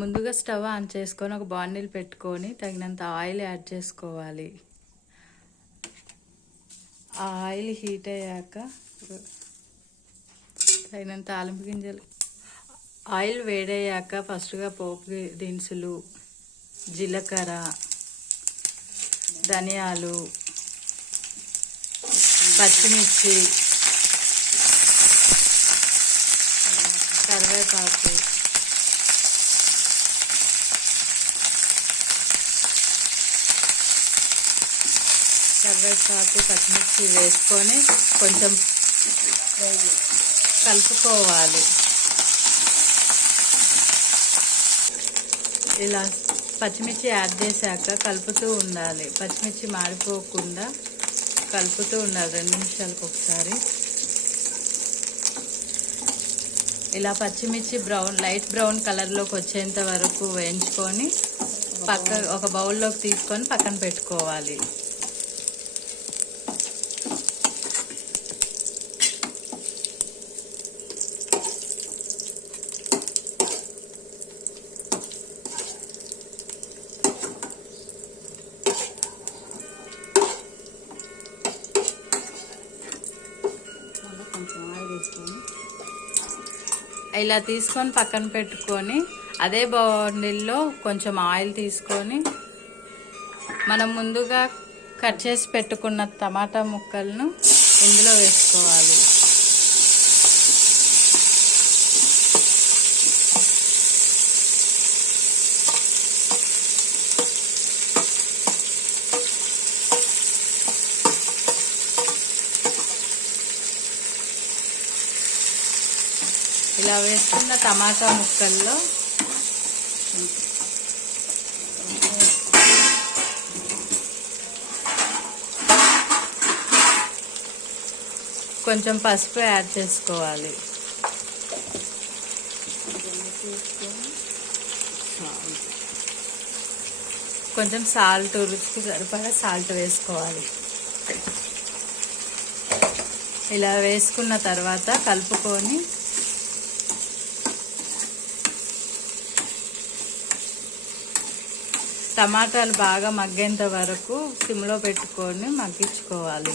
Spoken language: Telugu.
ముందుగా స్టవ్ ఆన్ చేసుకొని ఒక బాండిల్ పెట్టుకొని తగినంత ఆయిల్ యాడ్ చేసుకోవాలి. ఆ ఆయిల్ హీట్ అయ్యాక తగినంత తాలింపు గింజలు. ఆయిల్ వేడయ్యాక ఫస్ట్గా పోపు దినుసులు, జీలకర్ర, ధనియాలు, పచ్చిమిర్చి, కరివేపాకు, పచ్చిమిర్చి వేసుకొని కొంచెం కలుపుకోవాలి. ఇలా పచ్చిమిర్చి యాడ్ చేశాక కలుపుతూ ఉండాలి. పచ్చిమిర్చి మాడిపోకుండా కలుపుతూ ఉండాలి 2 నిమిషాలకు ఒకసారి. ఇలా పచ్చిమిర్చి లైట్ బ్రౌన్ కలర్లోకి వచ్చేంత వరకు వేయించుకొని ఒక బౌల్లోకి తీసుకొని పక్కన పెట్టుకోవాలి. ఇలా తీసుకొని పక్కన పెట్టుకొని అదే బాండిల్లో కొంచెం ఆయిల్ తీసుకొని మనం ముందుగా కట్ చేసి పెట్టుకున్న టమాటా ముక్కలను ఇందులో వేసుకోవాలి. ఇలా వేసుకున్న టమాటా ముక్కల్లో కొంచెం పసుపు యాడ్ చేసుకోవాలి. కొంచెం సాల్ట్, రుచికి సరిపడా సాల్ట్ వేసుకోవాలి. ఇలా వేసుకున్న తర్వాత కలుపుకొని టమాటాలు బాగా మగ్గేంత వరకు సిమ్లో పెట్టుకొని మగ్గించుకోవాలి.